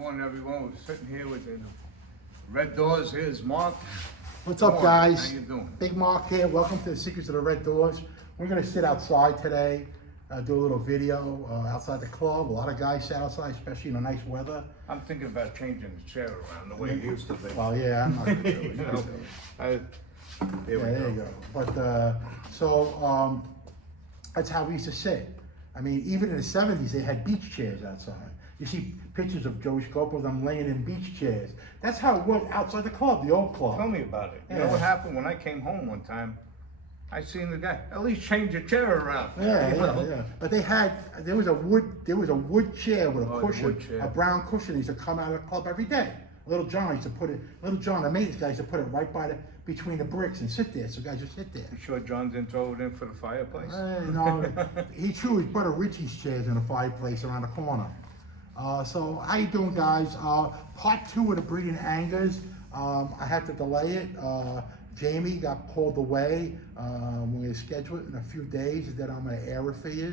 Morning, everyone. We're sitting here with the Red Doors. Here's Mark. What's Good up, morning. guys? How you doing? Big Mark here. Welcome to the Secrets of the Red Doors. We're going to sit outside today, do a little video outside the club. A lot of guys sat outside, especially in the nice weather. I'm thinking about changing the chair around the way it used to be. Well, yeah, I'm not going to do it. You know, There you go. But that's how we used to sit. I mean, even in the 70s, they had beach chairs outside. You see pictures of Joey Scopo, them laying in beach chairs. That's how it was outside the club, the old club. Tell me about it. You know Yeah. what happened when I came home one time? I seen the guy, at least change your chair around. Yeah, You know? yeah. But there was a wood chair with a Oh, cushion, wood chair. a brown cushion. He used to come out of the club every day. Little John used to put it. Little John, the maintenance guy, used to put it right between the bricks and sit there. So guys just sit there. You sure John didn't throw it in for the fireplace? He threw his brother Richie's chairs in the fireplace around the corner. So how you doing, guys? Part 2 of the Breeding Angers. I had to delay it. Jamie got called away. We're going to schedule it in a few days. And then I'm going to air it for you,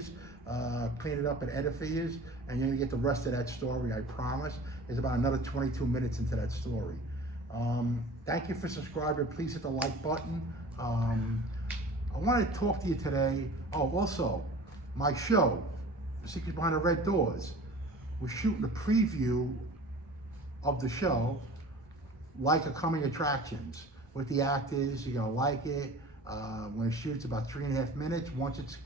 clean it up and edit for you, and you're going to get the rest of that story, I promise. There's about another 22 minutes into that story. Thank you for subscribing. Please hit the like button. I want to talk to you today. Oh, also, my show, The Secrets Behind the Red Doors. We're shooting a preview of the show, like a coming attractions, with the actors. You're gonna like it. We're gonna shoot, it's about 3.5 minutes. Once it's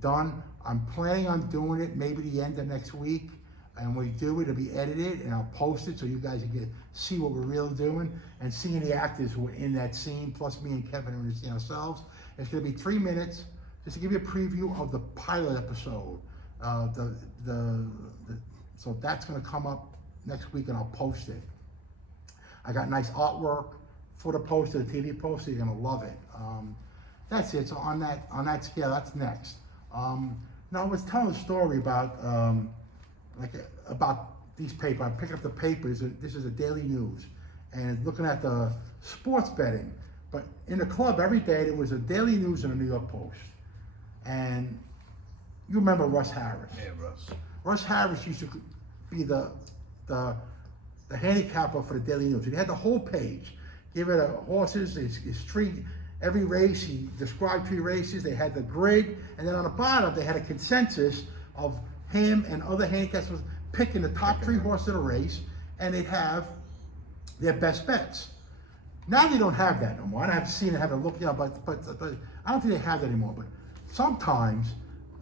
done, I'm planning on doing it maybe the end of next week. And when we do it, it'll be edited and I'll post it so you guys can see what we're really doing and seeing the actors who are in that scene, plus me and Kevin are going to see ourselves. It's gonna be 3 minutes, just to give you a preview of the pilot episode. So that's gonna come up next week and I'll post it. I got nice artwork for the poster, the TV poster. You're gonna love it. That's it. So on that scale, that's next. Now I was telling a story about about these papers. I picked up the papers. This is a Daily News, and looking at the sports betting. But in the club every day there was a Daily News and a New York Post. And you remember Russ Harris? Yeah, Russ. Russ Harris used to be the handicapper for the Daily News. And he had the whole page. Give it horses, his street, every race. He described 3 races. They had the grid, and then on the bottom they had a consensus of him and other handicappers picking the top 3 horses of the race, and they'd have their best bets. Now they don't have that no more. I haven't seen it, haven't looked, but I don't think they have that anymore. But sometimes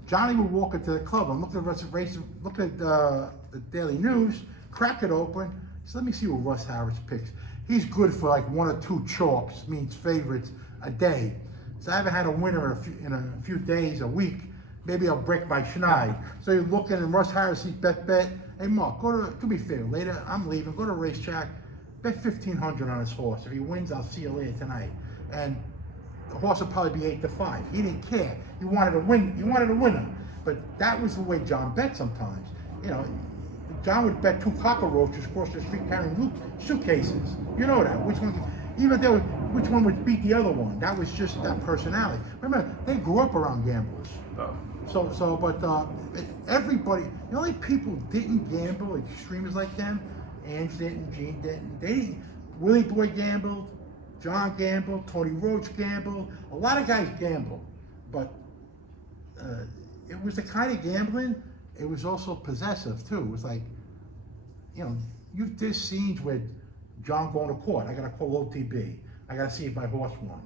Johnny would walk into the club. I'm looking at the race, looking at the Daily News, crack it open. So let me see what Russ Harris picks. He's good for like 1 or 2 chalks, means favorites a day. So I haven't had a winner in a few days, a week. Maybe I'll break my schneid. So you're looking and Russ Harris, he bet. Hey Mark, to be fair, later I'm leaving, go to a racetrack, bet $1,500 on his horse. If he wins, I'll see you later tonight. And the horse will probably be 8-5. He didn't care. He wanted to win. He wanted to win him. But that was the way John bet sometimes. You know, John would bet 2 cockroaches across the street carrying suitcases. You know that. Which one would beat the other one? That was just that personality. Remember, they grew up around gamblers. Oh. But everybody, the only people who didn't gamble, extremists like them, Ange didn't, Gene didn't. Willie Boy gambled, John gambled, Tony Roach gambled. A lot of guys gambled, but it was the kind of gambling. It was also possessive too. It was like, you know, there's scenes with John going to court. I got to call OTB. I got to see if my horse won.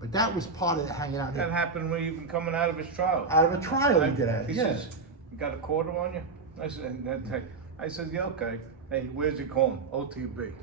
But that was part of hanging out. That happened when even coming out of his trial. Out of a trial, he did that. He says, "You got a quarter on you?" I said, "Yeah, okay." Hey, where's he calling? OTB.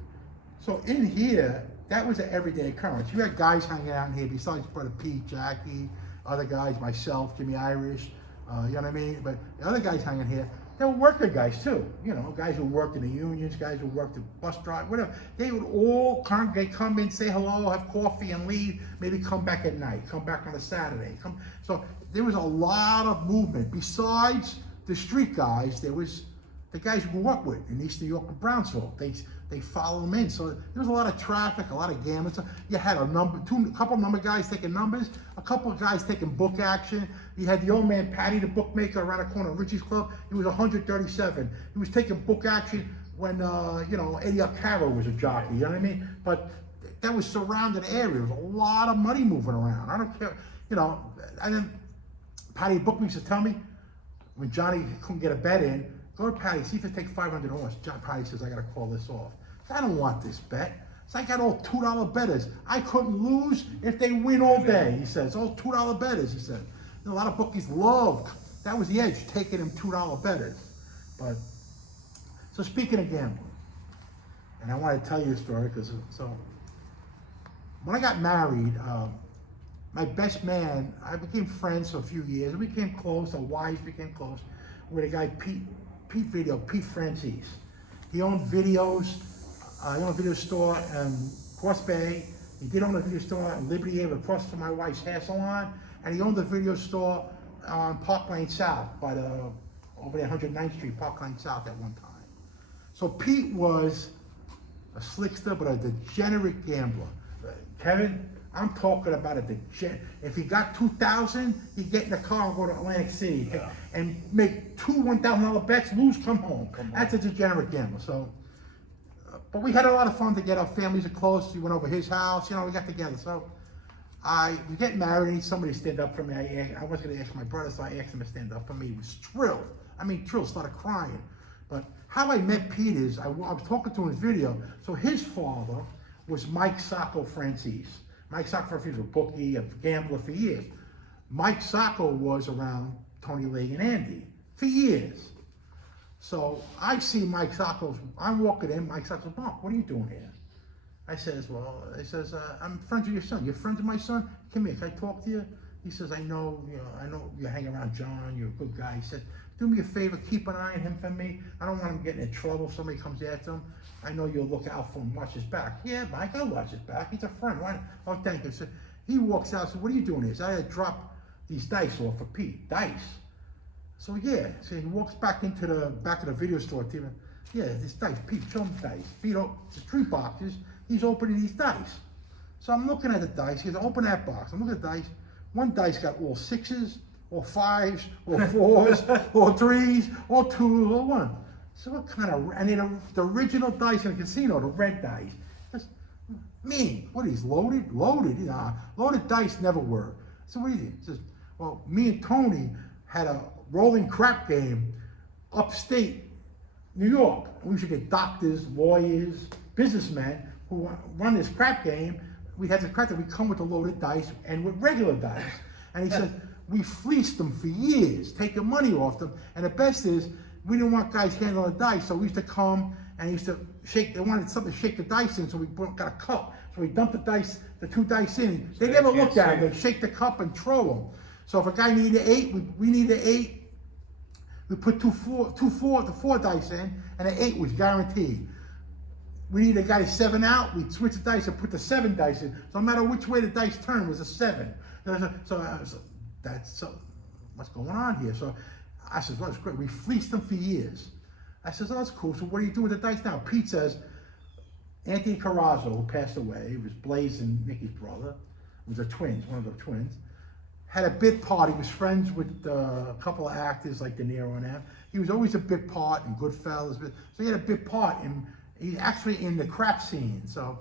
So in here, that was an everyday occurrence. You had guys hanging out in here besides Brother Pete, Jackie, other guys, myself, Jimmy Irish, you know what I mean? But the other guys hanging here, they were worker guys too. You know, guys who worked in the unions, guys who worked at bus drive, whatever. They would all congregate, come in, say hello, have coffee and leave, maybe come back at night, come back on a Saturday. So there was a lot of movement. Besides the street guys, there was the guys who grew up with in East New York and Brownsville. They followed them in. So there was a lot of traffic, a lot of gambling. So you had a couple number guys taking numbers, a couple of guys taking book action. You had the old man Patty, the bookmaker, around the corner of Richie's Club. He was 137. He was taking book action when Eddie Arcaro was a jockey, you know what I mean? But that was surrounding area. There was a lot of money moving around. I don't care, and then Patty Bookman used to tell me, when Johnny couldn't get a bet in, go to Patty, see if they take 500 on us. Patty says, I gotta call this off. I don't want this bet. So I got all $2 bettors. I couldn't lose if they win all day, he says. All $2 bettors, he said. And a lot of bookies loved, that was the edge, taking them $2 bettors. But, so speaking of gambling, and I want to tell you a story, because, when I got married, my best man, I became friends for a few years. We became close, our wives became close, with a guy, Pete Francis. He owned videos, he owned a video store in Cross Bay. He did own a video store in Liberty Ave across from my wife's hair salon. And he owned a video store on Park Lane South, by over there, 109th Street, Park Lane South at one time. So Pete was a slickster, but a degenerate gambler. Kevin, I'm talking about if he got 2,000, he'd get in the car and go to Atlantic City and make two $1,000 bets, lose, come home. That's a degenerate gambler. So, but we had a lot of fun together. Our families are close. We went over his house. We got together. So, we get married. I need somebody to stand up for me. I was going to ask my brother, so I asked him to stand up for me. He was thrilled. Thrilled. Started crying. But how I met Pete is I was talking to him in his video. So his father was Mike Sacco Francis. Mike Sacco Francis was a bookie, a gambler for years. Mike Sacco was around Tony Lee and Andy for years. So I see Mike Sacco, I'm walking in, Mike Sacco says, Mark, what are you doing here? I says, I'm friends with your son. You're friends with my son? Come here, can I talk to you? He says, I know you hang around John, you're a good guy. He said, do me a favor, keep an eye on him for me. I don't want him getting in trouble if somebody comes after him. I know you'll look out for him, watch his back. Yeah, Mike, I'll watch his back. He's a friend. Why? Oh, thank you. So he walks out, so what are you doing here? So I had to drop these dice off for Pete. Dice. So yeah, so he walks back into the back of the video store. Yeah, this dice. Pete, show him the dice. Pete, it's 3 boxes. He's opening these dice. So I'm looking at the dice. He goes, open that box. I'm looking at the dice. One dice got all 6s, or 5s, or 4s, or 3s, or 2s, or 1. So what kind of, and then the original dice in the casino, the red dice. What are these, loaded? Loaded, loaded dice never work. So what do you think? He says, well, me and Tony had a rolling crap game upstate New York. We used to get doctors, lawyers, businessmen who run this crap game. We had this crap that we come with the loaded dice and with regular dice. And he said, we fleeced them for years, taking money off them. And the best is, we didn't want guys handling the dice, so we used to come and used to shake, they wanted something to shake the dice in, so we got a cup. So we dumped the dice, the 2 dice in. They never looked at them, they'd shake the cup and throw them. So if a guy needed 8, we needed 8, we put the 4 dice in, and the 8 was guaranteed. We needed a guy 7 out, we'd switch the dice and put the 7 dice in. So no matter which way the dice turned, was a 7. So what's going on here? So I said, well, that's great. We fleeced them for years. I said, oh, that's cool. So what are you doing with the dice now? Pete says, Anthony Carrazzo, who passed away, was Blaze and Nikki's brother, was one of the twins, had a bit part. He was friends with a couple of actors like De Niro and them. He was always a bit part in Goodfellas. So he had a bit part he's actually in the crap scene. So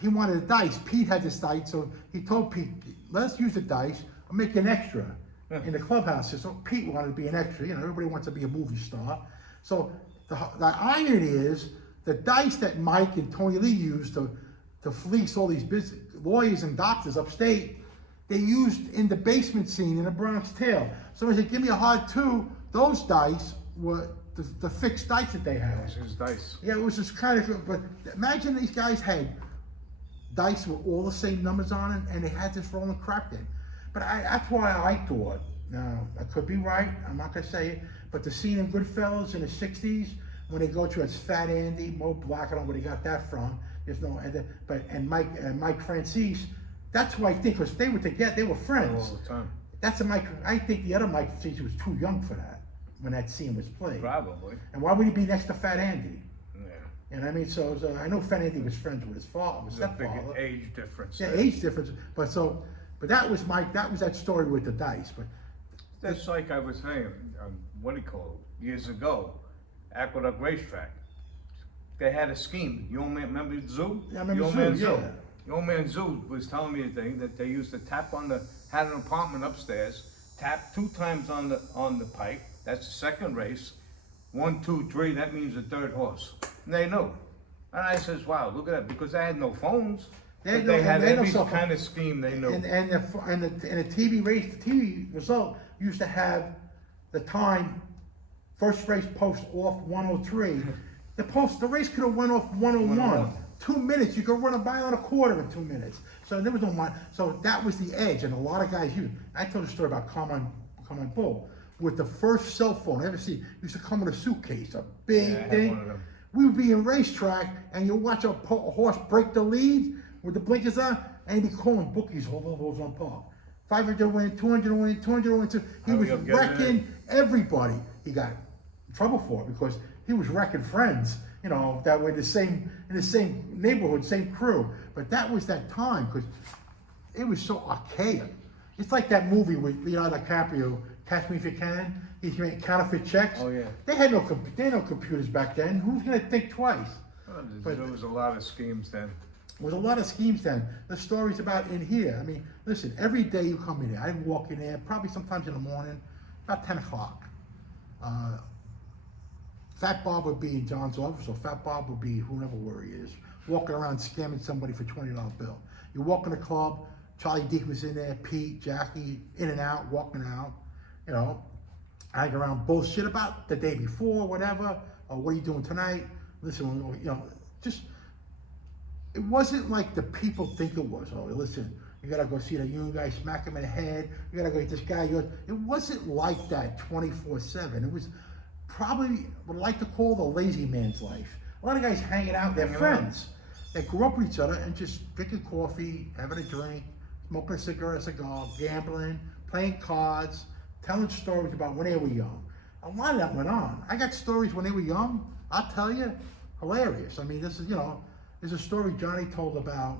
he wanted a dice. Pete had this dice, so he told Pete, let's use the dice. I'll make an extra in the clubhouse. So Pete wanted to be an extra. Everybody wants to be a movie star. So the irony is, the dice that Mike and Tony Lee used to fleece all these lawyers and doctors upstate, they used in the basement scene in the Bronx Tale. So I said, give me a hard 2. Those dice were the fixed dice that they had. It was dice. Yeah, it was just kind of, but imagine these guys had dice with all the same numbers on it, and they had this rolling crap game. But that's why I thought, now, I could be right, I'm not gonna say it, but the scene in Goodfellas in the 60s, when they go to it's Fat Andy, Mo Black, I don't know where they got that from. There's no, and Mike Francis, that's who I think, because they were together, they were friends. All the time. That's a Mike, I think the other Mike Francis was too young for that, when that scene was played. Probably. And why would he be next to Fat Andy? Yeah. And I mean, so I know Fat Andy was friends with his father, his stepfather. There's a big age difference. Yeah, age difference. But that was that story with the dice. But that's like I was saying, what do you call it, years ago, Aqueduct Racetrack. they had a scheme. You old man, remember Zoo? Yeah, I remember The old Zoo, man yeah. The old man Zoo was telling me a thing that they used to tap had an apartment upstairs, tap 2 times on the pipe. That's the second race. 1, 2, 3. That means the third horse. And they knew. And I says, wow, look at that, because they had no phones. But they had every kind of scheme they knew. And the TV race, the TV result used to have the time. First race post off 103. The race could have went off 101. 2 minutes, you could run a mile and a quarter in 2 minutes. So there was no money. So that was the edge, and a lot of guys used. I told a story about Carmine Bull with the first cell phone I ever see. Used to come with a suitcase, a big thing. We would be in racetrack, and you watch a horse break the lead with the blinkers on, and he'd be calling bookies all over Ozone Park. 500 to win, 200 to win, 200 to win. He was wrecking everybody. He got in trouble for it because he was wrecking friends, you know, that were in the same neighborhood, same crew. But that was that time because it was so archaic. It's like that movie with Leonardo DiCaprio, Catch Me If You Can. He's making counterfeit checks. Oh yeah. They had no computers back then. Who's gonna think twice? There was a lot of schemes then. There was a lot of schemes then. The stories about in here. I mean, listen, every day you come in here, I walk in there, probably sometimes in the morning, about 10 o'clock. Fat Bob would be in John's office, or Fat Bob would be where he is, walking around scamming somebody for $20 bill. You walk in the club, Charlie Deke was in there, Pete, Jackie, in and out, walking out, you know, hanging around bullshit about the day before, whatever, or what are you doing tonight? Listen, you know, just, it wasn't like the people think it was. Oh, listen, you gotta go see the young guy, smack him in the head, you gotta go get this guy. It wasn't like that 24/7. It was probably what I like to call the lazy man's life. A lot of guys hanging out, they're friends. They grew up with each other and just drinking coffee, having a drink, smoking a cigar, gambling, playing cards, telling stories about when they were young. A lot of that went on. I got stories when they were young, I'll tell you, hilarious. I mean, this is, you know, there's a story Johnny told about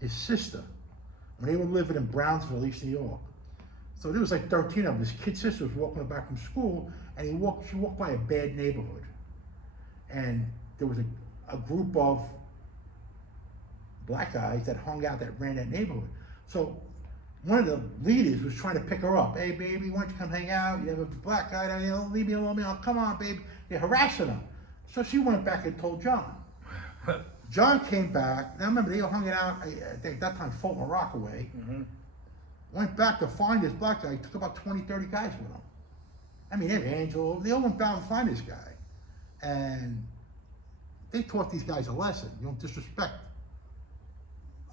his sister when they were living in Brownsville, East New York. So there was like 13 of them. His kid sister was walking back from school, and she walked by a bad neighborhood. And there was a group of black guys that hung out that ran that neighborhood. So one of the leaders was trying to pick her up. Hey, baby, why don't you come hang out? You have a black guy down here, leave me alone. Oh, come on, baby. They're harassing her. So she went back and told John. John came back. Now remember, they were hanging out, I think at that time, Fulton Rockaway. Mm-hmm. Went back to find this black guy. He took about 20, 30 guys with him. I mean, Angelo, they all went down to find this guy. And they taught these guys a lesson. You don't disrespect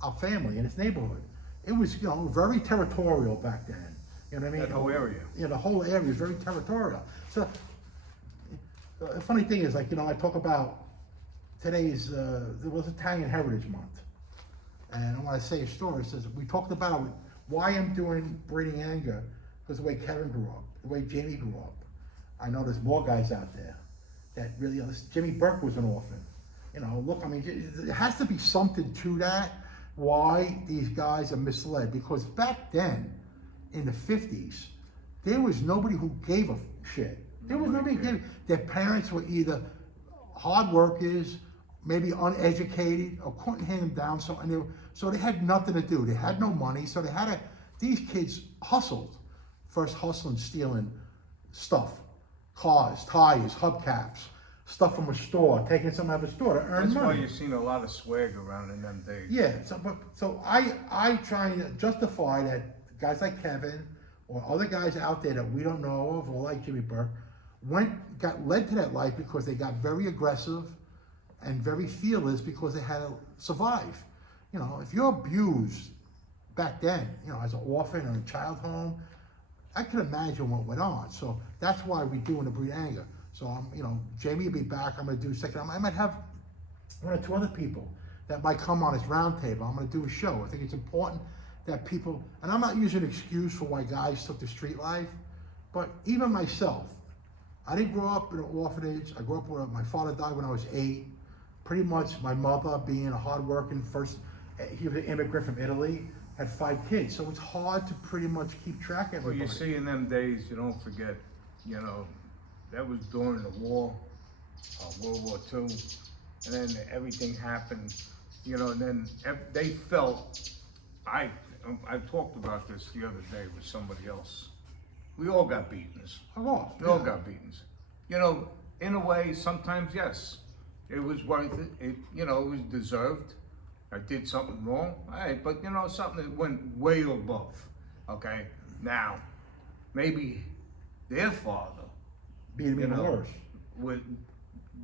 our family and its neighborhood. It was, you know, very territorial back then. You know what I mean? That whole area. You know, the whole area is very territorial. So the funny thing is, like, you know, I talk about today's, there was Italian Heritage Month. And I want to say a story. It says, we talked about why I'm doing Breeding Anger, because the way Kevin grew up, the way Jamie grew up. I know there's more guys out there that really, you know, Jimmy Burke was an orphan. You know, look, I mean, there has to be something to that, why these guys are misled. Because back then, in the 50s, there was nobody who gave a shit. There was nobody who gave. Their parents were either hard workers, maybe uneducated, or couldn't hand them down. So they had nothing to do. They had no money, so these kids hustled. First hustling, stealing stuff, cars, tires, hubcaps, stuff from a store, taking something out of a store to earn money. That's why you've seen a lot of swag around in them days. Yeah, so I try to justify that guys like Kevin or other guys out there that we don't know of, or like Jimmy Burke, got led to that life because they got very aggressive and very fearless because they had to survive. You know, if you're abused back then, you know, as an orphan or a child home, I can imagine what went on. So that's why we're doing the Breed Anger. So you know, Jamie will be back. I'm going to do a second. I might have 1 or 2 other people that might come on as roundtable. I'm going to do a show. I think it's important that people, and I'm not using an excuse for why guys took the street life, but even myself, I didn't grow up in an orphanage. I grew up where my father died when I was 8. Pretty much my mother being a hardworking he was an immigrant from Italy, had 5 kids. So it's hard to pretty much keep track of everybody. Well, you see in them days, you don't forget, you know, that was during the war, World War II. and then everything happened, you know, and then they felt, I talked about this the other day with somebody else. We all got beatings. We all got beatings. You know, in a way, sometimes yes, it was worth it. It, you know, it was deserved. I did something wrong, all right, but you know, something that went way above. Okay, now maybe their father, Being you know, worse.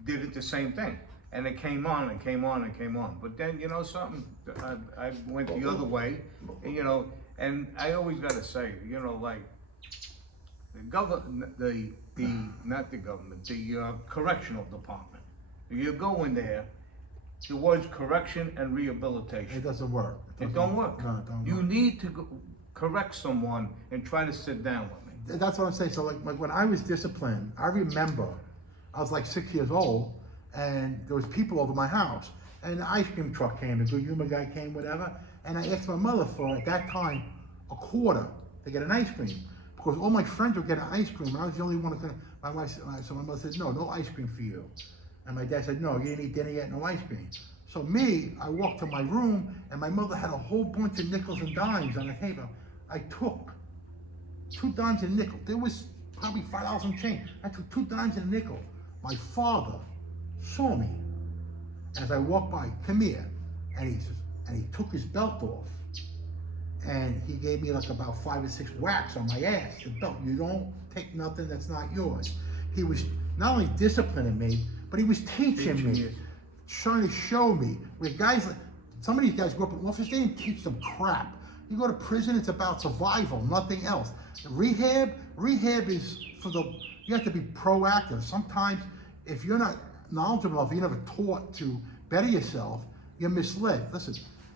did it the same thing, and it came on and came on and came on. But then, you know, something, I went the other way, and, you know, and I always got to say, you know, like the not the government, the correctional department. You go in there, the words correction and rehabilitation. It doesn't work. It don't work. No, it don't You work. need to correct someone and try to sit down with me. That's what I'm saying. So like when I was disciplined, I remember I was like 6 years old, and there was people over my house, and the ice cream truck came, the good humor guy came, whatever, and I asked my mother for, at that time, a quarter to get an ice cream, because all my friends were getting ice cream, and I was the only one that could. So my mother said, no ice cream for you. And my dad said, no, you didn't eat dinner yet, no ice cream. So me, I walked to my room, and my mother had a whole bunch of nickels and dimes on the table. I took 2 dimes and a nickel. There was probably $5 and change. I took 2 dimes and a nickel. My father saw me as I walked by, come here, and he took his belt off, and he gave me like about 5 or 6 whacks on my ass. The belt, you don't take nothing that's not yours. He was not only disciplining me, but he was teaching me, trying to show me. Where guys, some of these guys grew up in office, they didn't teach them crap. You go to prison, it's about survival, nothing else. Rehab is for you have to be proactive. Sometimes, if you're not knowledgeable enough, you're never taught to better yourself, you're misled. Listen,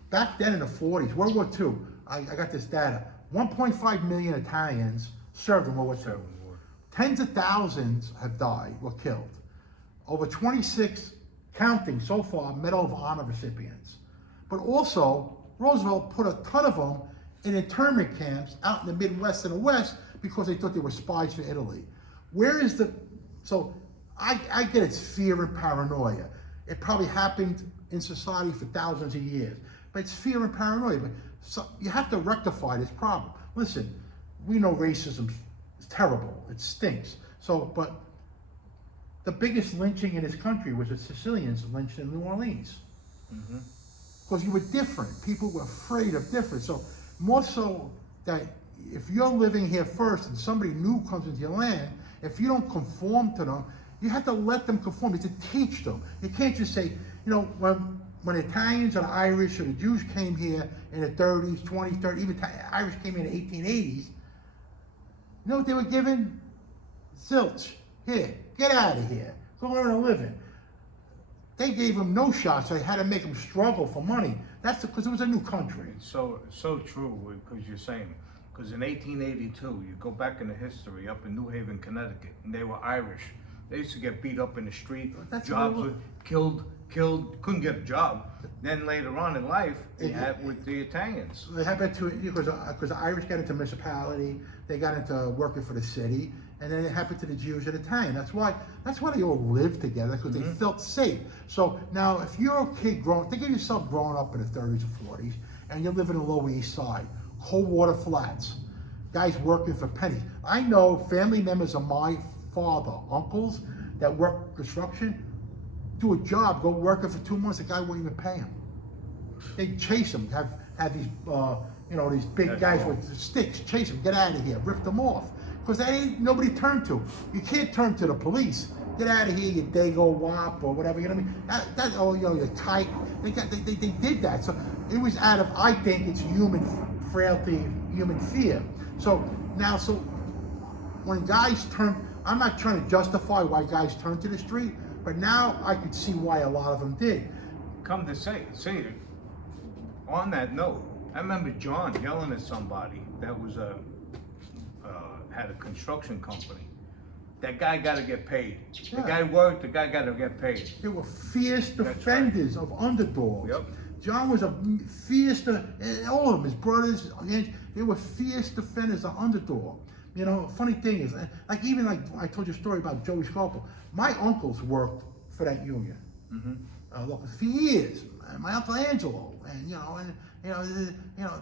back then in the 40s, World War II, I got this data, 1.5 million Italians served in World War II. Tens of thousands have died, were killed. Over 26, counting so far, Medal of Honor recipients. But also, Roosevelt put a ton of them in internment camps out in the Midwest and the West because they thought they were spies for Italy. So I get it's fear and paranoia. It probably happened in society for thousands of years, but it's fear and paranoia. But so you have to rectify this problem. Listen, we know racism is terrible, it stinks. But the biggest lynching in this country was the Sicilians lynched in New Orleans. Because you were different. People were afraid of difference. So more so that if you're living here first and somebody new comes into your land, if you don't conform to them, you have to let them conform. You have to teach them. You can't just say, you know, when Italians or the Irish or the Jews came here in the 30s, 20s, 30s, even Irish came in the 1880s, you know what they were given? Zilch. Here, get out of here. Go earn a living. They gave them no shots, so they had to make them struggle for money. That's because it was a new country. It's so true, because you're saying, because in 1882, you go back in the history up in New Haven, Connecticut, and they were Irish. They used to get beat up in the street, jobs were killed, couldn't get a job. Then later on in life, they had with the Italians. They happened to, because the Irish got into municipality, they got into working for the city, and then it happened to the Jews and Italian. That's why they all lived together, because they felt safe. So now, if you're a kid think of yourself growing up in the 30s or 40s, and you're living in the Lower East Side, cold water flats, guys working for pennies. I know family members of my father, uncles, that work construction, do a job, go working for 2 months, the guy won't even pay him. They chase them, have these, these big guys with sticks, chase them, get out of here, rip them off. Because there ain't nobody to turn to. You can't turn to the police. Get out of here, you Dago Wop or whatever, you know what I mean? You're tight. They did that. So it was out of, I think it's human frailty, human fear. So when guys turn, I'm not trying to justify why guys turn to the street, but now I could see why a lot of them did. Come to say it, on that note, I remember John yelling at somebody that was had a construction company. That guy got to get paid. Yeah. The guy worked, the guy got to get paid. They were fierce defenders of underdogs. Yep. John was a fierce, all of them, his brothers, they were fierce defenders of underdog. You know, funny thing is, like I told you a story about Joey Scarpa. My uncles worked for that union. Look, for years, my Uncle Angelo, and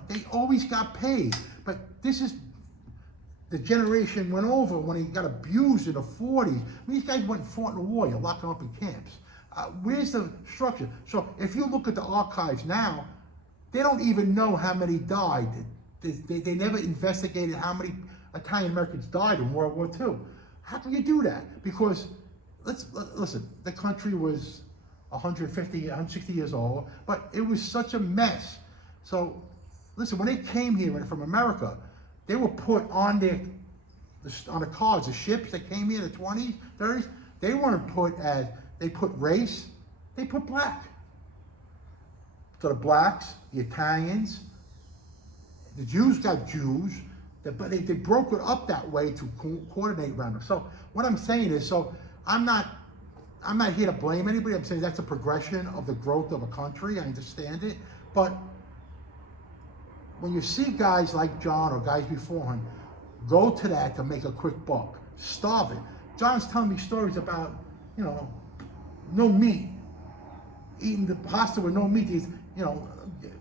they always got paid. But this is the generation went over when he got abused in the 40s. I mean, these guys went and fought in the war. You lock them up in camps. Where's the structure? So if you look at the archives now, they don't even know how many died. They never investigated how many Italian Americans died in World War II. How can you do that? Because listen, the country was 150, 160 years old, but it was such a mess. So listen, when they came here from America, they were put on the cars, the ships that came here in the 20s, 30s. They weren't put as, they put race, they put black. So the blacks, the Italians, the Jews got Jews, but they broke it up that way to coordinate around them. So what I'm saying is, so I'm not here to blame anybody. I'm saying that's a progression of the growth of a country. I understand it, but when you see guys like John or guys before him go to that to make a quick buck, starve it. John's telling me stories about, no meat, eating the pasta with no meat. He's,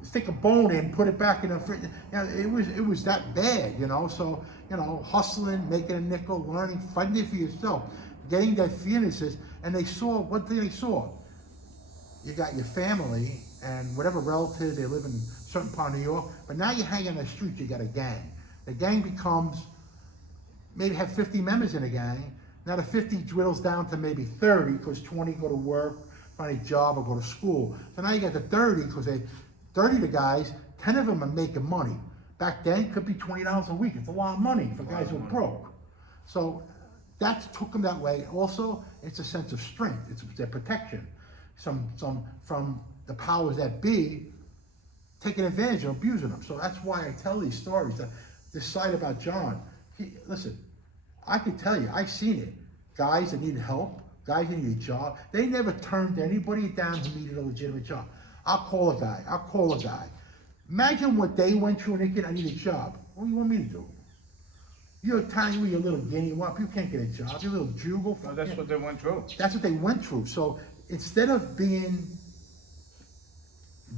stick a bone in, put it back in the fridge. It was that bad, So, hustling, making a nickel, learning, fighting it for yourself, getting that fearlessness. And they saw, what thing they saw? You got your family and whatever relatives, they live in a certain part of New York, but now you hang on the street, you got a gang. The gang becomes, maybe have 50 members in a gang. Now the 50 dwindles down to maybe 30 because 20 go to work, find a job, or go to school. So now you got the 30 because 30 of the guys, 10 of them are making money. Back then, it could be $20 a week. It's a lot of money for guys who are broke. So that took them that way. Also, it's a sense of strength. It's their protection. Some from the powers that be taking advantage and abusing them. So that's why I tell these stories. This side about John, listen, I can tell you, I've seen it. Guys that needed help, guys that needed a job, they never turned anybody down who needed a legitimate job. I'll call a guy. Imagine what they went through and they get, I need a job. What do you want me to do? You're Italian, you're a little guinea, you can't get a job, you're a little Jew, go No, that's what they went through. That's what they went through. So instead of being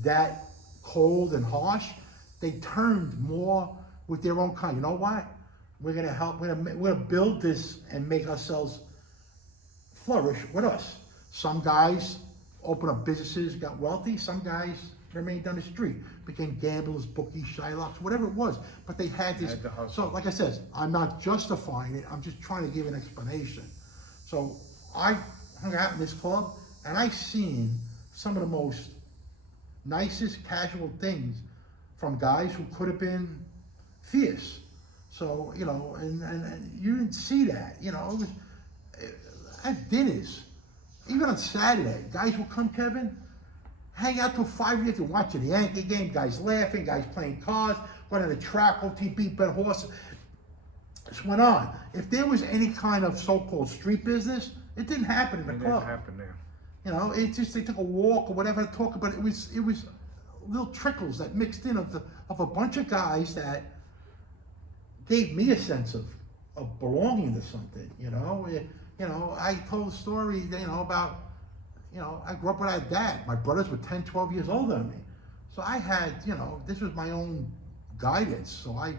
that cold and harsh, they turned more with their own kind. You know what? We're gonna help, we're gonna build this and make ourselves flourish with us. Some guys opened up businesses, got wealthy. Some guys remained on the street, became gamblers, bookies, Shylocks, whatever it was. But they had this. So like I said, I'm not justifying it. I'm just trying to give an explanation. So I hung out in this club and I seen some of the most nicest casual things from guys who could have been fierce. So, and you didn't see that, it was at dinners, even on Saturday, guys will come, Kevin, hang out till 5 years to watch the Yankee game, guys laughing, guys playing cards, going on the track, OTB, bet horses. This went on. If there was any kind of so-called street business, it didn't happen in the club. It didn't happen there. It's just, they took a walk or whatever to talk about. It was little trickles that mixed in of a bunch of guys that gave me a sense of belonging to something, I told a story, about, I grew up with a dad. My brothers were 10, 12 years older than me. So I had, this was my own guidance. So I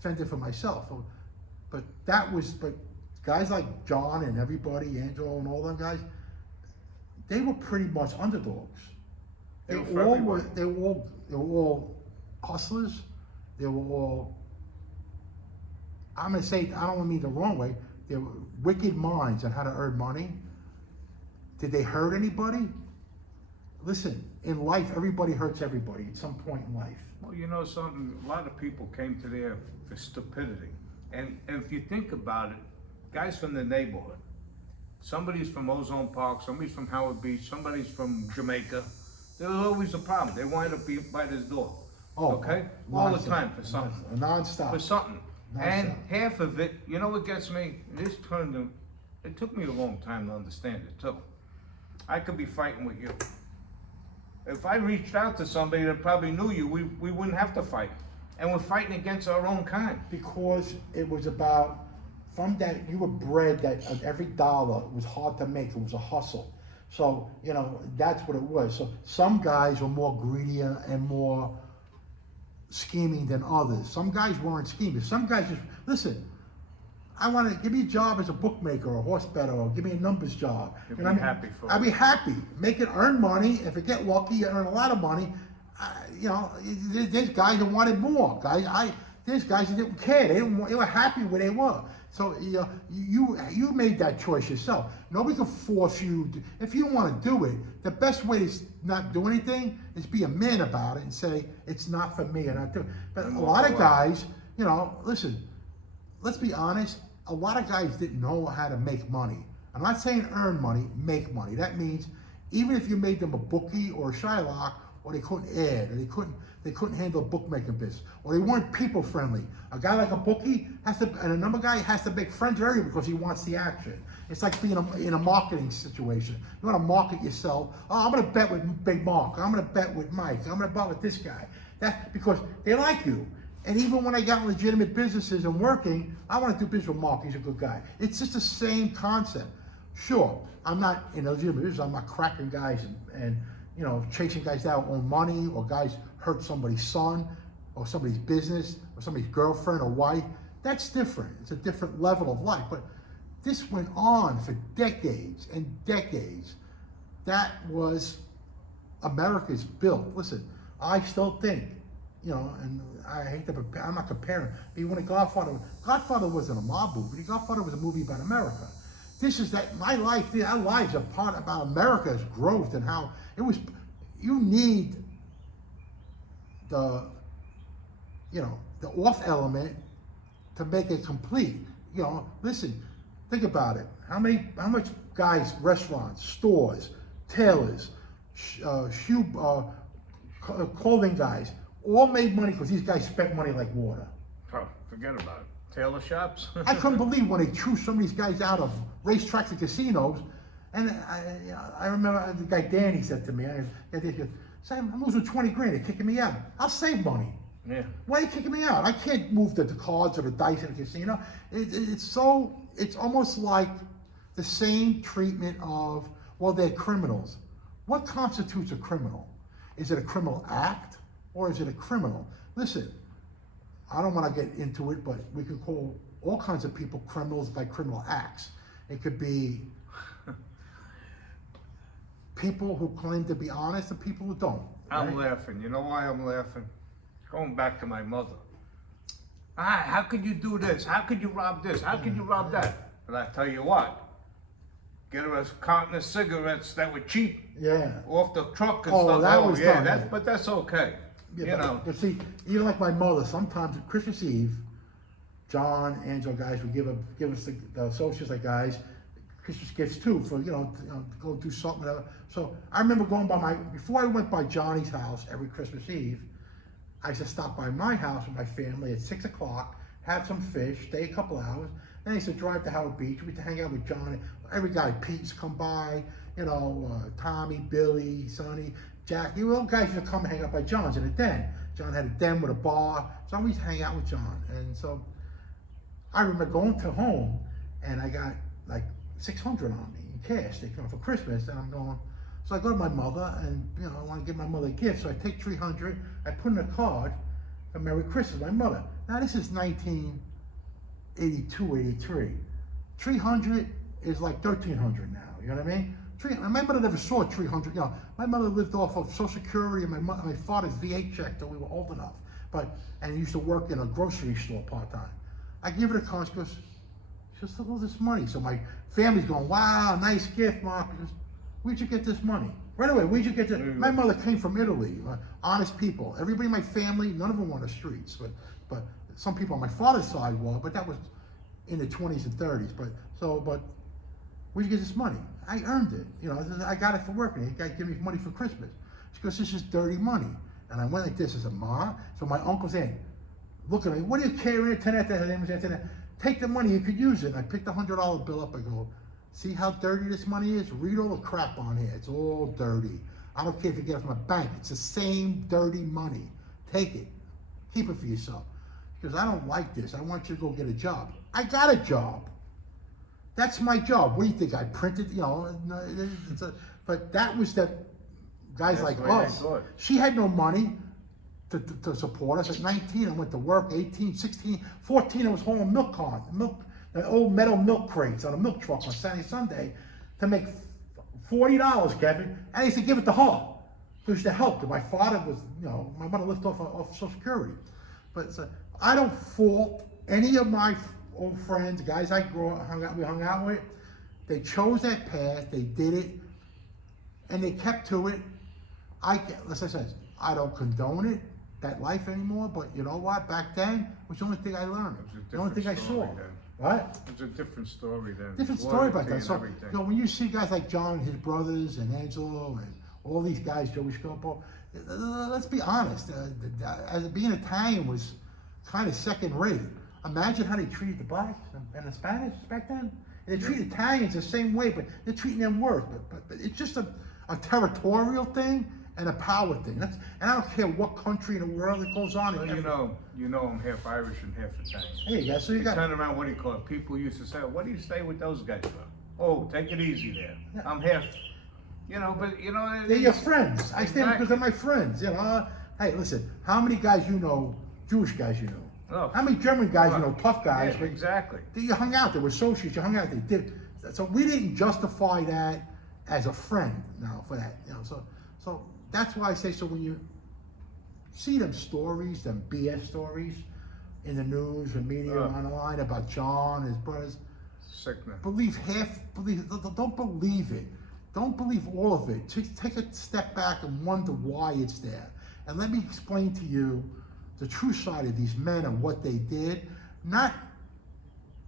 fended for myself. But guys like John and everybody, Angelo and all them guys, they were pretty much underdogs. They were all hustlers. They were all, I'm gonna say, I don't want to mean the wrong way, they were wicked minds on how to earn money. Did they hurt anybody? Listen, in life, everybody hurts everybody at some point in life. Well, you know something, a lot of people came to there for stupidity. And if you think about it, guys from the neighborhood, somebody's from Ozone Park, somebody's from Howard Beach, somebody's from Jamaica, there was always a problem. They wanted to be by this door. Oh, okay? All the time for something. Non-stop. For something. Non-stop. And half of it, you know what gets me? It took me a long time to understand it too. I could be fighting with you. If I reached out to somebody that probably knew you, we wouldn't have to fight. And we're fighting against our own kind. Because it was about, from that, you were bred that every dollar was hard to make, it was a hustle. So, you know, that's what it was. So some guys were more greedier and more scheming than others. Some guys weren't scheming. Some guys just, listen, I want to give me a job as a bookmaker or a horse bettor, or give me a numbers job. You'll You know be what I mean? happy for I'll it. be happy. Make it earn money. If I get lucky, I earn a lot of money. You know, there's guys that wanted more. There's guys that didn't care. They were happy where they were. So you made that choice yourself. Nobody can force you. If you want to do it, the best way to not do anything is be a man about it and say it's not for me and not do it. But a lot of guys, you know, listen. Let's be honest. A lot of guys didn't know how to make money. I'm not saying earn money, make money. That means even if you made them a bookie or a Shylock, or they couldn't add, or they couldn't handle bookmaking business, or they weren't people friendly. A guy like a bookie has to, and another guy has to make friends early because he wants the action. It's like being in a marketing situation. You want to market yourself. Oh, I'm going to bet with Big Mark. I'm going to bet with Mike. I'm going to bet with this guy. That's because they like you. And even when I got in legitimate businesses and working, I want to do business with Mark. He's a good guy. It's just the same concept. Sure, I'm not in a legitimate business. I'm not cracking guys and you know, chasing guys out on money, or guys hurt somebody's son, or somebody's business, or somebody's girlfriend or wife. That's different. It's a different level of life. But this went on for decades and decades. That was America's built. Listen, I still think, you know, and I hate to, I'm not comparing, but when Godfather wasn't a mob movie. Godfather was a movie about America. This is that, my life, our lives are part about America's growth and how it was. You need the, you know, the off element to make it complete. You know, listen, think about it. How much guys, restaurants, stores, tailors, clothing guys, all made money because these guys spent money like water. Oh, forget about it. Tailor shops? I couldn't believe when they threw some of these guys out of racetracks and casinos. And I remember the guy Danny said to me, Sam, I'm losing 20 grand, they're kicking me out. I'll save money. Yeah. Why are you kicking me out? I can't move the cards or the dice in a casino. It's almost like the same treatment of, well, they're criminals. What constitutes a criminal? Is it a criminal act or is it a criminal? Listen, I don't want to get into it, but we can call all kinds of people criminals by criminal acts. It could be people who claim to be honest and people who don't. I'm right? laughing. You know why I'm laughing? Going back to my mother. How could you do this? How could you rob this? How could you rob that? But I tell you what, get her a carton of cigarettes that were cheap Yeah. off the truck and Oh, stuff. that was done, yeah. But that's okay. Yeah, you know. But see, even like my mother, sometimes at Christmas Eve, John, Angela, guys would give us the associates, like guys, Christmas gifts too for go do something. So I remember going by before I went by Johnny's house every Christmas Eve, I used to stop by my house with my family at 6 o'clock, have some fish, stay a couple hours. Then I used to drive to Howard Beach. We'd hang out with John. Every guy, Pete's come by, Tommy, Billy, Sonny, Jackie. All guys used to come hang out by John's in a den. John had a den with a bar, so I always hang out with John. And so I remember going to home, and I got like $600 on me in cash. They come for Christmas, and I'm going. So I go to my mother, and I want to give my mother a gift. So I take $300, I put in a card for Merry Christmas, my mother. Now this is 1982, 83. 300 is like 1,300 now. You know what I mean? My mother never saw 300. My mother lived off of Social Security and my father's VA check till we were old enough. And used to work in a grocery store part time. I give her the card. She goes, "Just look at all this money." So my family's going, "Wow, nice gift, Mark." She goes, "Where'd you get this money?" Right away, where'd you get this? My mother came from Italy, honest people. Everybody in my family, none of them were on the streets, but some people on my father's side were, but that was in the 20s and 30s. But where'd you get this money? I earned it. I got it for working. The guy gave me money for Christmas. She goes, "This is dirty money." And I went like this. I said, "Ma." So my uncle's in, look at me. "What are you carrying? Her name was Antoinette. Take the money. You could use it." And I picked the $100 bill up. I go, "See how dirty this money is? Read all the crap on here. It's all dirty. I don't care if you get it from a bank. It's the same dirty money. Take it. Keep it for yourself." Because I don't like this. I want you to go get a job. I got a job. That's my job. What do you think? I printed, But that was the guys That's like the way they us. thought. She had no money to support us. At 19, I went to work. 18, 16, 14, I was hauling the old metal milk crates on a milk truck on Saturday, Sunday to make $40, Kevin. And I used to give it to her. It was to help. My father was, my mother lived off Social Security. But I don't fault any of my old friends, guys we hung out with. They chose that path, they did it, and they kept to it. As I said, I don't condone it, that life anymore, but you know what? Back then, it was the only thing I learned. The only thing I saw. Right? It's a different story then. Different story back then. So, everything. when you see guys like John and his brothers and Angelo and all these guys, Joey Scopo, let's be honest, as being Italian was kind of second rate. Imagine how they treated the blacks and the Spanish back then. They treat Italians the same way, but they're treating them worse. But it's just a territorial thing and a power thing. And I don't care what country in the world it goes on. Well, you know I'm half Irish and half Italian. There you go. So you got turn around, what do you call it? People used to say, what do you stay with those guys for? Oh, take it easy there. Yeah. I'm half, but they're your friends. I stand because they're my friends. Hey, listen, how many guys Jewish guys you know? Oh. How many German guys tough guys? Yeah, exactly. You hung out, they were associates, you hung out, they did. So we didn't justify that as a friend now for that. So that's why I say, so when you see them stories, them BS stories in the news and media online about John and his brothers, Sick, man. don't believe it. Don't believe all of it. Take a step back and wonder why it's there. And let me explain to you the true side of these men and what they did, not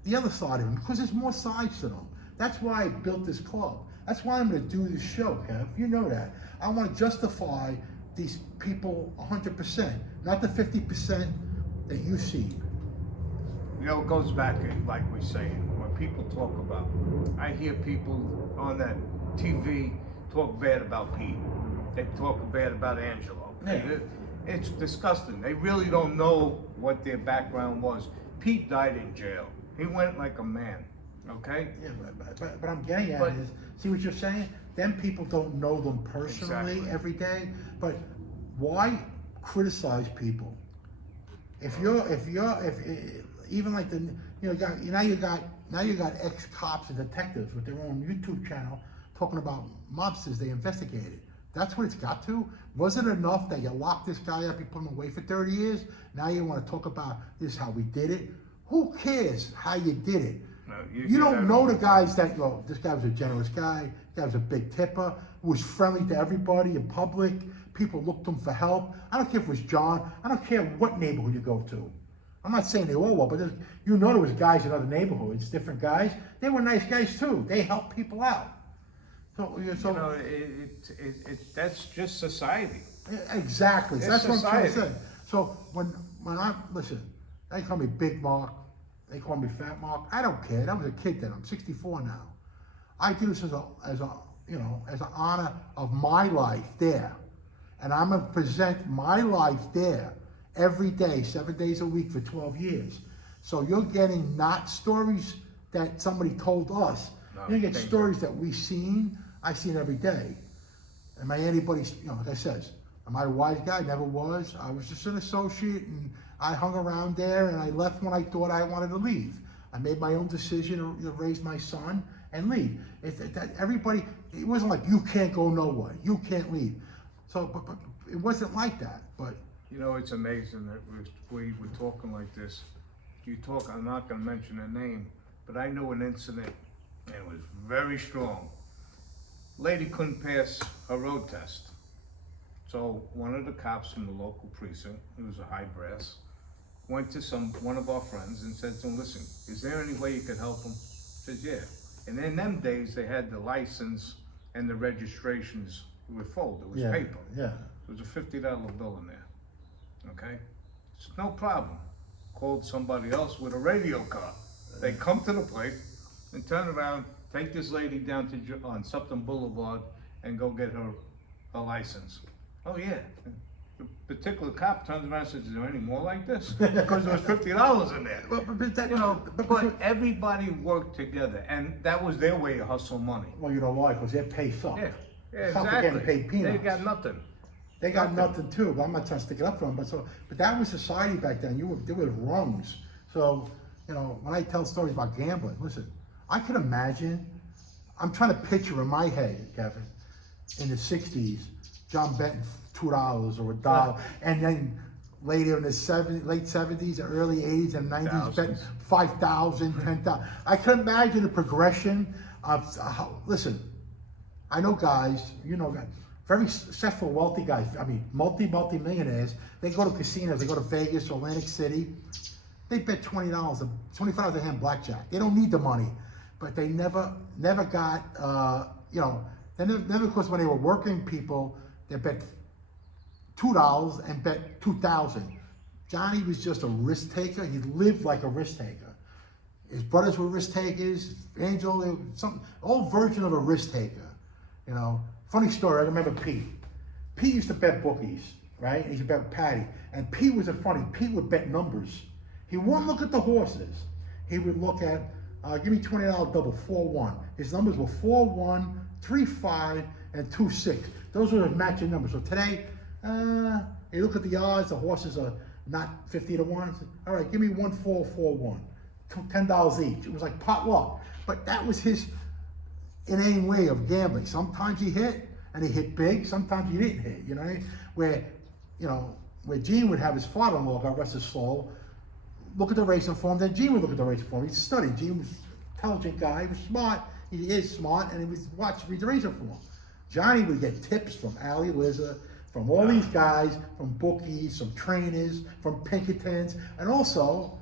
the other side of them, because there's more sides to them. That's why I built this club. That's why I'm going to do this show, Kev. You know that. I want to justify these people 100%, not the 50% that you see. It goes back, like we say, when people talk about, I hear people on that TV talk bad about Pete. They talk bad about Angelo. Yeah. It's disgusting. They really don't know what their background was. Pete died in jail. He went like a man, okay? Yeah, but I'm getting at is, see what you're saying? Them people don't know them personally every day, but why criticize people? If even like now you got ex-cops and detectives with their own YouTube channel talking about mobsters they investigated. That's what it's got to. Was it enough that you locked this guy up, you put him away for 30 years? Now you want to talk about this, how we did it? Who cares how you did it? No, you don't know the guys that, this guy was a generous guy, this guy was a big tipper, who was friendly to everybody in public, people looked to him for help. I don't care if it was John, I don't care what neighborhood you go to. I'm not saying they all were, but there was guys in other neighborhoods, different guys. They were nice guys too. They helped people out. So that's just society. Exactly. That's what I'm trying to say. society. So when listen, they call me Big Mark, they call me Fat Mark. I don't care. I was a kid then. I'm 64 now. I do this as an honor of my life there, and I'm gonna present my life there every day, 7 days a week for 12 years. So you're getting not stories that somebody told us. No, You get stories that I seen every day. Am I anybody's, like I said, am I a wise guy? Never was. I was just an associate and I hung around there and I left when I thought I wanted to leave. I made my own decision to raise my son and leave. Everybody, it wasn't like you can't go nowhere, you can't leave. So, but it wasn't like that, but. It's amazing that we were talking like this. I'm not gonna mention a name, but I know an incident and it was very strong. Lady couldn't pass a road test. So one of the cops from the local precinct, who was a high brass, went to one of our friends and said to him, listen, is there any way you could help him? Said, yeah. And in them days, they had the license and the registrations were folded. It was paper. Yeah. There was a $50 bill in there. Okay? It's no problem. Called somebody else with a radio car. They come to the place and turn around, take this lady down on Sutton Boulevard and go get her a license. Oh yeah. The particular cop turns around and says, is there any more like this? Because there was $50 in there. But everybody worked together and that was their way to hustle money. Well, you know why? Because their pay sucked. Yeah. Yeah, It's not for getting exactly. paid peanuts. They got nothing. They got nothing too, but I'm not trying to stick it up for them. But that was society back then. There were rungs. So, when I tell stories about gambling, listen, I could imagine. I'm trying to picture in my head, Kevin, in the '60s, John betting $2 or $1, and then later in the late '70s, early '80s, and '90s, betting 5,000, 10,000. I could imagine the progression of how. Listen, I know guys, guys, very successful, wealthy guys. I mean, multi-millionaires. They go to casinos. They go to Vegas, Atlantic City. They bet $20, $25 a hand blackjack. They don't need the money, but they never got. They never, because when they were working people, they bet $2 and bet 2,000. Johnny was just a risk taker. He lived like a risk taker. His brothers were risk takers. Angel, all version of a risk taker. Funny story. I remember Pete. Pete used to bet bookies, right? He used to bet Patty, and Pete was funny. Pete would bet numbers. He wouldn't look at the horses. He would look at, give me $20 double, 4-1. His numbers were 4-1, 3-5, and 2-6. Those were the matching numbers. So today, you look at the odds, the horses are not 50 to 1. All right, give me 1-4, 4-1. $10 each. It was like pot luck. But that was his inane way of gambling. Sometimes he hit, and he hit big. Sometimes he didn't hit. You know what I mean? Where Gene would have his father-in-law, God rest his soul, look at the racing form. Then Gene would look at the racing form. He'd study. Gene was an intelligent guy. He was smart. He is smart, and he would read the racing form. Johnny would get tips from Allie Lizza, from all these guys, from bookies, from trainers, from Pinkertons, and also,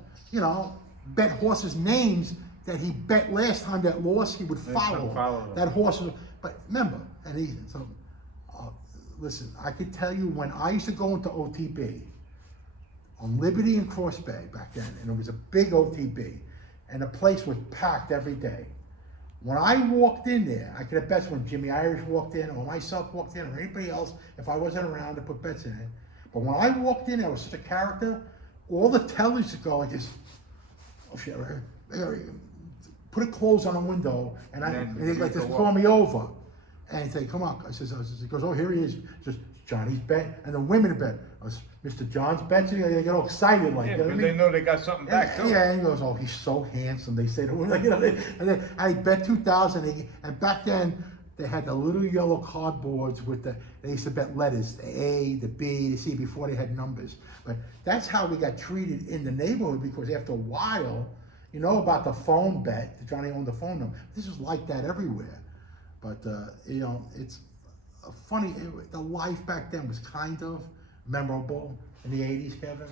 bet horses' names that he bet last time that lost. He would follow that horse. But remember, listen, I could tell you when I used to go into OTB on Liberty and Cross Bay back then, and it was a big OTB, and the place was packed every day. When I walked in there, I could have bets when Jimmy Irish walked in, or myself walked in, or anybody else, if I wasn't around to put bets in it. But when I walked in, I was such a character. All the tellers would go like this. Oh shit! Put a close on the window, and they like just call me over, and he'd say, "Come on." He goes, "Oh, here he is." Just Johnny's bet, and the women bet. Mr. John's bet. They get all excited like that. Because they know they got something back too. Yeah, and he goes, "Oh, he's so handsome." They say to him, and then I bet 2,000. And back then they had the little yellow cardboards with they used to bet letters, the A, the B, the C, before they had numbers. But that's how we got treated in the neighborhood, because after a while, about the phone bet. Johnny owned the phone number. This was like that everywhere. But it's funny. The life back then was kind of memorable in the '80s, Kevin.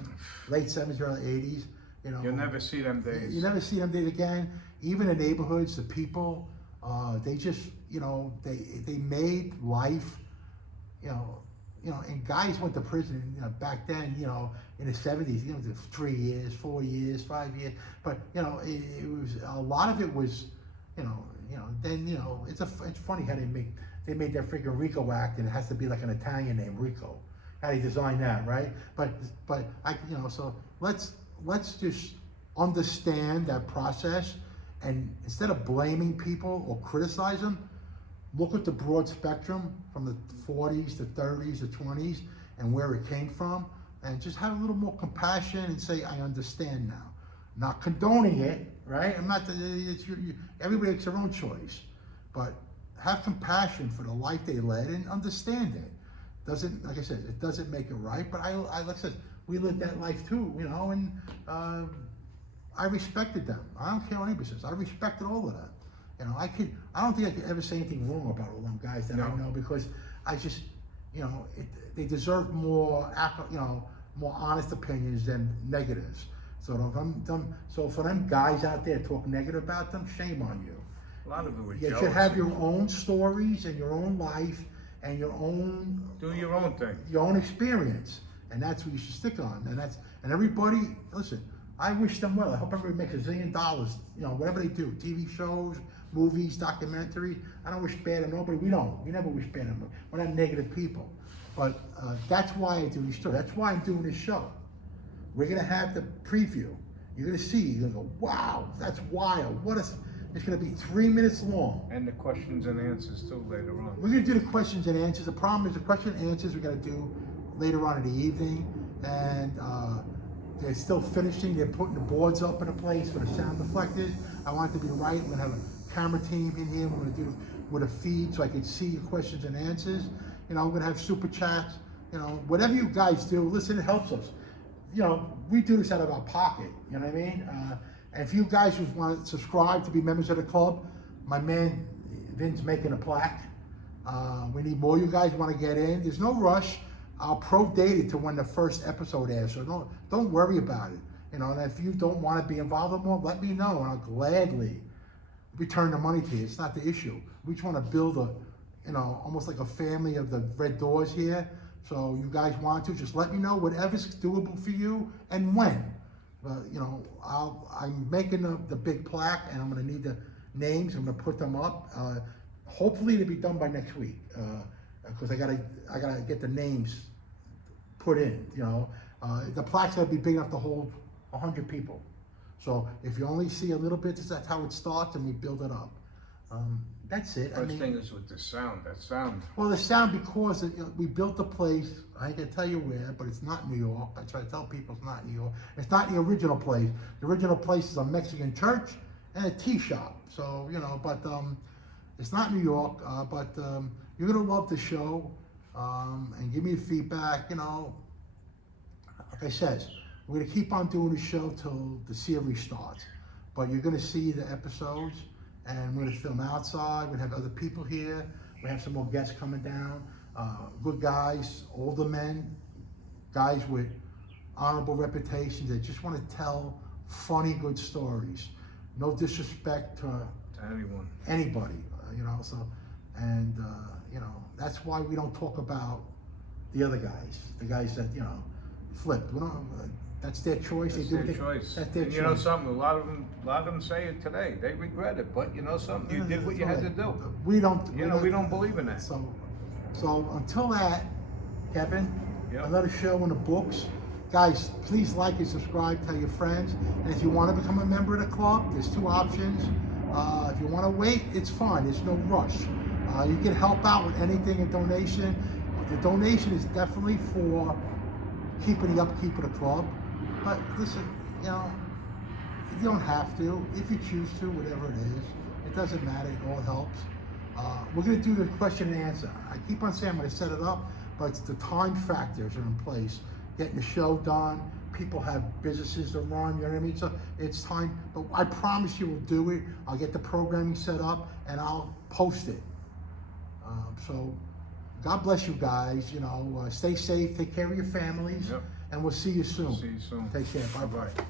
Late '70s, early '80s. You'll never see them days. You never see them days again. Even the neighborhoods, the people, they just, they made life, and guys went to prison, back then, in the '70s, 3 years, 4 years, 5 years. But, it was, a lot of it was, then, it's funny how they made that freaking Rico Act, and it has to be like an Italian name, Rico. How they designed that, right? But so let's just understand that process, and instead of blaming people or criticize them, look at the broad spectrum from the 40s, the 30s, the 20s, and where it came from, and just have a little more compassion and say, I understand now. Not condoning it, right? I'm not. Everybody makes their own choice, but have compassion for the life they led and understand it. Doesn't, like I said, it doesn't make it right, but I like I said, we lived that life too, and I respected them. I don't care what anybody says. I respected all of that. I don't think I could ever say anything wrong about all them guys that I know, because I just, they deserve more, more honest opinions than negatives. So for them guys out there talk negative about them, shame on you. A lot of it was You jealousy. should have your own stories and your own life and your own Do your own thing. your own experience, and that's what you should stick on. And everybody, listen, I wish them well. I hope everybody makes $1 zillion. Whatever they do, TV shows, movies, documentaries. I don't wish bad on nobody. We never wish bad on them. We're not negative people. But that's why I do these shows. That's why I'm doing this show. We're gonna have the preview. You're gonna see. You're gonna go, wow, that's wild. What is? It's gonna be 3 minutes long. And the questions and answers too later on. We're gonna do the questions and answers. The problem is the question and answers we're gonna do later on in the evening, and they're still finishing. They're putting the boards up in a place for the sound deflectors. I want it to be right. We're gonna have a camera team in here. We're gonna do with a feed so I can see your questions and answers. You know, we're gonna have super chats. You know, whatever you guys do, listen, it helps us. You know, we do this out of our pocket. You know what I mean? And if you guys who want to subscribe to be members of the club, my man Vin's making a plaque. We need more you guys want to get in. There's no rush. I'll pro-date it to when the first episode airs, so don't worry about it. You know, and if you don't want to be involved more, let me know, and I'll gladly return the money to you. It's not the issue. We just want to build a, you know, almost like a family of the Red Doors here. So you guys want to, just let me know whatever's doable for you and when. You know, I'm making the big plaque, and I'm going to need the names. I'm going to put them up. Hopefully to be done by next week, because I gotta get the names put in. You know, the plaque's gonna be big enough to hold 100 people. So if you only see a little bit, that's how it starts, and we build it up. That's it. First thing is with the sound. That sound. Well, the sound, because we built the place. I can tell you where, but it's not New York. I try to tell people it's not New York. It's not the original place. The original place is a Mexican church and a tea shop. So you know, but it's not New York. But you're gonna love the show, and give me feedback. You know, like I said, we're gonna keep on doing the show till the series starts. But you're gonna see the episodes. And we're gonna film outside. We have other people here. We have some more guests coming down. Good guys, older men, guys with honorable reputations that just want to tell funny, good stories. No disrespect to anyone, anybody, you know. So, and you know, that's why we don't talk about the other guys, the guys that, you know, flipped. We don't. That's their choice. That's they do their it. choice. That's their and choice. You know something? A lot of them say it today. They regret it, but you know something? You did what you had to do. We don't. We don't believe in that. So until that, Kevin, another show in the books. Guys, please like and subscribe. Tell your friends. And if you want to become a member of the club, there's 2 options. If you want to wait, it's fine. There's no rush. You can help out with anything, a donation. The donation is definitely for keeping the upkeep of the club. But listen, you know, you don't have to. If you choose to, whatever it is, it doesn't matter. It all helps. We're going to do the question and answer. I keep on saying I'm going to set it up, but it's the time factors are in place. Getting the show done. People have businesses to run, you know what I mean? So it's time, but I promise you we'll do it. I'll get the programming set up and I'll post it. So God bless you guys. You know, stay safe, take care of your families, and we'll see you soon. See you soon. Take care. Bye-bye.